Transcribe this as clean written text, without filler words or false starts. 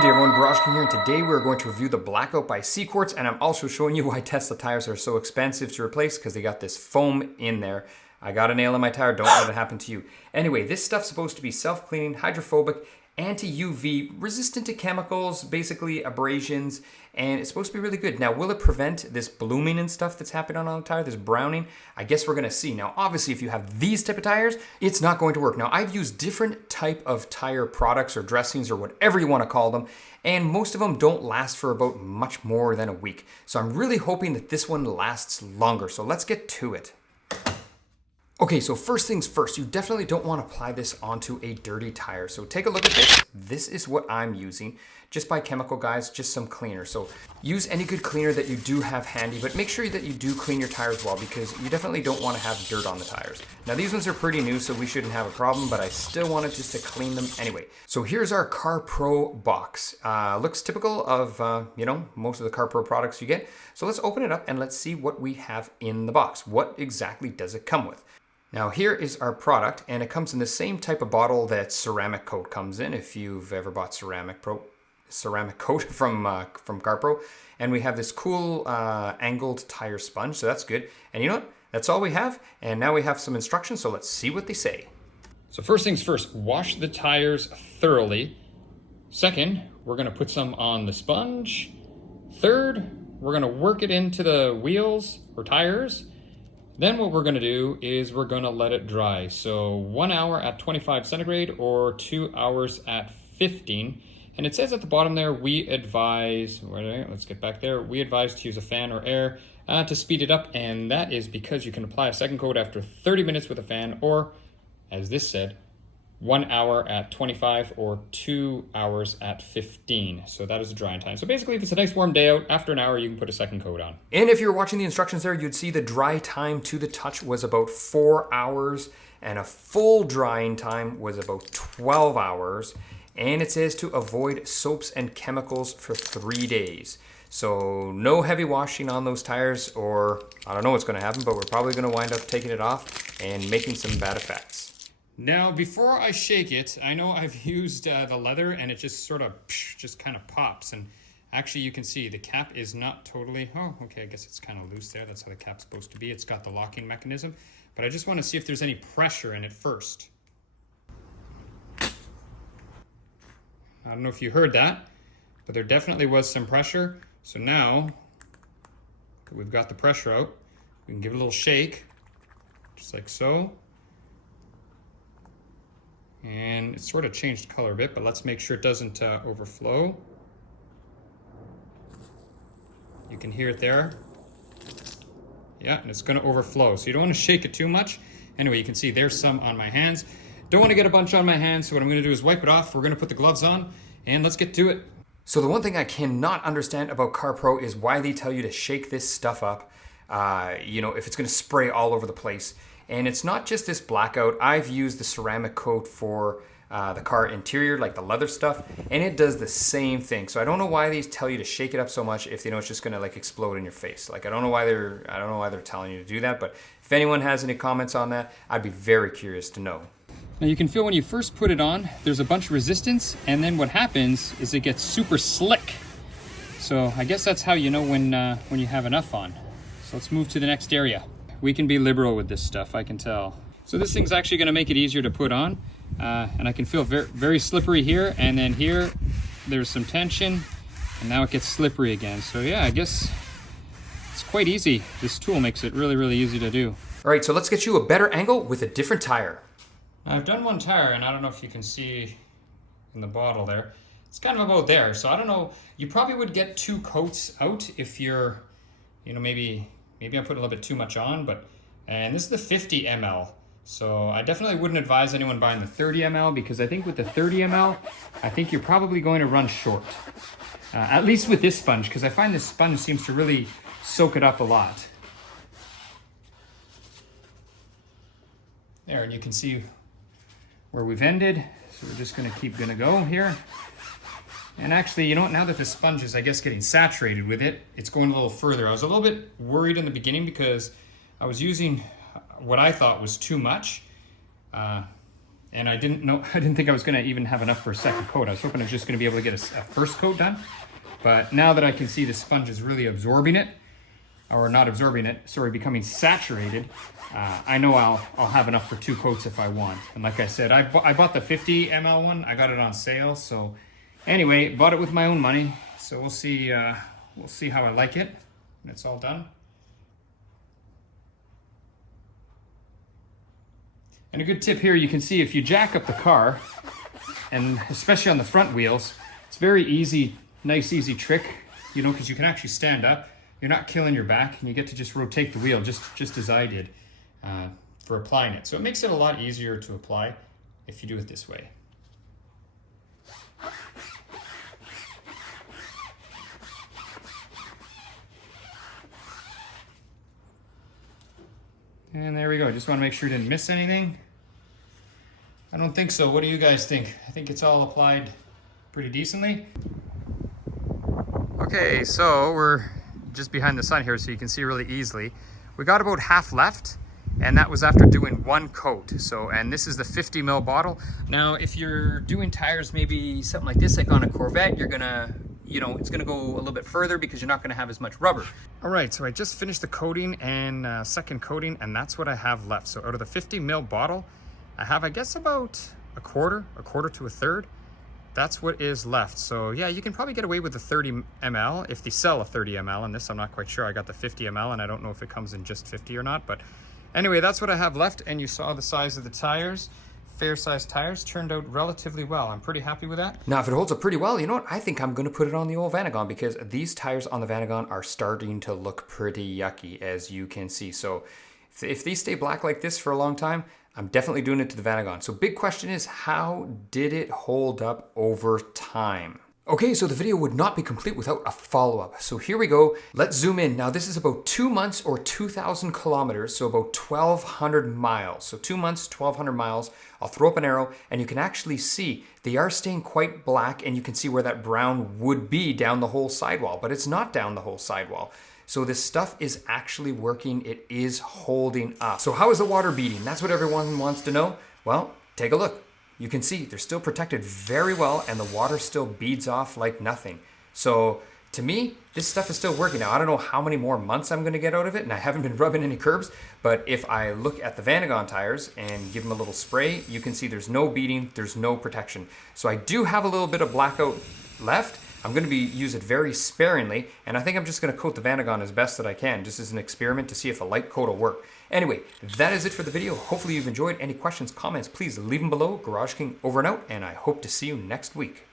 Good day everyone, Garage King here, and today we're going to review the Blackout by Cquartz, and I'm also showing you why Tesla tires are so expensive to replace because they got this foam in there. I got a nail in my tire, don't let it happen to you. Anyway, this stuff's supposed to be self-cleaning, hydrophobic, anti-UV, resistant to chemicals, basically abrasions, and it's supposed to be really good. Now, will it prevent this blooming and stuff that's happening on the tire, this browning? I guess we're gonna see. Now, obviously, if you have these type of tires, it's not going to work. Now, I've used different type of tire products or dressings or whatever you wanna call them, and most of them don't last for about much more than a week. So I'm really hoping that this one lasts longer. So let's get to it. Okay, so first things first, you definitely don't want to apply this onto a dirty tire. So take a look at this. This is what I'm using. Just by chemical, guys, just some cleaner. So use any good cleaner that you do have handy, but make sure that you do clean your tires well because you definitely don't want to have dirt on the tires. Now these ones are pretty new, so we shouldn't have a problem, but I still wanted just to clean them anyway. So here's our Carpro box. Looks typical of, most of the Carpro products you get. So let's open it up and let's see what we have in the box. What exactly does it come with? Now here is our product, and it comes in the same type of bottle that ceramic coat comes in, if you've ever bought ceramic coat from Carpro. And we have this cool angled tire sponge, so that's good. And you know what? That's all we have, and now we have some instructions, so let's see what they say. So first things first, wash the tires thoroughly. Second, we're gonna put some on the sponge. Third, we're gonna work it into the wheels or tires. Then what we're gonna do is we're gonna let it dry. So 1 hour at 25 centigrade or 2 hours at 15. And it says at the bottom there, we advise, let's get back there. We advise to use a fan or air to speed it up. And that is because you can apply a second coat after 30 minutes with a fan, or as this said, 1 hour at 25 or 2 hours at 15. So that is the drying time. So basically, if it's a nice warm day out, after an hour, you can put a second coat on. And if you're watching the instructions there, you'd see the dry time to the touch was about 4 hours, and a full drying time was about 12 hours. And it says to avoid soaps and chemicals for 3 days. So no heavy washing on those tires, or I don't know what's gonna happen, but we're probably gonna wind up taking it off and making some bad effects. Now, before I shake it, I know I've used the leather and it just sort of just kind of pops. And actually you can see the cap is not totally, oh, okay, I guess it's kind of loose there. That's how the cap's supposed to be. It's got the locking mechanism, but I just want to see if there's any pressure in it first. I don't know if you heard that, but there definitely was some pressure. So now that we've got the pressure out, we can give it a little shake, just like so. And it's sort of changed color a bit, but let's make sure it doesn't overflow. You can hear it there. Yeah, and it's gonna overflow. So you don't wanna shake it too much. Anyway, you can see there's some on my hands. Don't wanna get a bunch on my hands, so what I'm gonna do is wipe it off. We're gonna put the gloves on, and let's get to it. So the one thing I cannot understand about Carpro is why they tell you to shake this stuff up, if it's gonna spray all over the place. And it's not just this blackout. I've used the ceramic coat for the car interior, like the leather stuff, and it does the same thing. So I don't know why they tell you to shake it up so much if they know it's just gonna like explode in your face. Like I don't know why they're telling you to do that, but if anyone has any comments on that, I'd be very curious to know. Now you can feel when you first put it on, there's a bunch of resistance, and then what happens is it gets super slick. So I guess that's how you know when you have enough on. So let's move to the next area. We can be liberal with this stuff, I can tell. So this thing's actually gonna make it easier to put on. And I can feel very, very slippery here, and then here, there's some tension, and now it gets slippery again. So yeah, I guess it's quite easy. This tool makes it really, really easy to do. All right, so let's get you a better angle with a different tire. I've done one tire, and I don't know if you can see in the bottle there. It's kind of about there, so I don't know. You probably would get 2 coats out if you're, maybe I put a little bit too much on, and this is the 50 ml. So I definitely wouldn't advise anyone buying the 30 ml because I think with the 30 ml, I think you're probably going to run short. At least with this sponge, because I find this sponge seems to really soak it up a lot. There, and you can see where we've ended. So we're just gonna go here. And actually, now that the sponge is, I guess, getting saturated with it, it's going a little further. I was a little bit worried in the beginning because I was using what I thought was too much. And I didn't think I was gonna even have enough for a second coat. I was hoping I was just gonna be able to get a first coat done. But now that I can see the sponge is really absorbing it, or not absorbing it, sorry, becoming saturated, I know I'll have enough for 2 coats if I want. And like I said, I bought the 50 ml one. I got it on sale. So anyway, bought it with my own money. So we'll see how I like it when it's all done. And a good tip here, you can see if you jack up the car, and especially on the front wheels, it's very easy, nice easy trick, you know, because you can actually stand up. You're not killing your back, and you get to just rotate the wheel just as I did for applying it. So it makes it a lot easier to apply if you do it this way. And there we go. Just want to make sure you didn't miss anything. I don't think so. What do you guys think? I think it's all applied pretty decently. Okay, so we're just behind the sun here so you can see really easily. We got about half left, and that was after doing 1 coat. So, and this is the 50 ml bottle. Now, if you're doing tires, maybe something like this, like on a Corvette, you're gonna, you know, it's gonna go a little bit further because you're not gonna have as much rubber. All right, so I just finished the coating and second coating, and that's what I have left. So out of the 50 ml bottle, I have, I guess, about a quarter to a third. That's what is left. So yeah, you can probably get away with the 30 ml if they sell a 30 ml. And this, I'm not quite sure. I got the 50 ml, and I don't know if it comes in just 50 or not. But anyway, that's what I have left. And you saw the size of the tires. Fair sized tires turned out relatively well. I'm pretty happy with that. Now, if it holds up pretty well, you know what? I think I'm going to put it on the old Vanagon, because these tires on the Vanagon are starting to look pretty yucky, as you can see. So if these stay black like this for a long time, I'm definitely doing it to the Vanagon. So big question is, how did it hold up over time? Okay, so the video would not be complete without a follow-up. So here we go. Let's zoom in. Now this is about 2 months or 2,000 kilometers, so about 1,200 miles. So 2 months, 1,200 miles. I'll throw up an arrow, and you can actually see they are staying quite black, and you can see where that brown would be down the whole sidewall, but it's not down the whole sidewall. So this stuff is actually working. It is holding up. So how is the water beading? That's what everyone wants to know. Well, take a look. You can see they're still protected very well, and the water still beads off like nothing. So to me, this stuff is still working. Now, I don't know how many more months I'm gonna get out of it, and I haven't been rubbing any curbs, but if I look at the Vanagon tires and give them a little spray, you can see there's no beading, there's no protection. So I do have a little bit of blackout left. I'm going to use it very sparingly, and I think I'm just going to coat the Vanagon as best that I can, just as an experiment to see if a light coat will work. Anyway, that is it for the video. Hopefully you've enjoyed. Any questions, comments, please leave them below. Garage King over and out, and I hope to see you next week.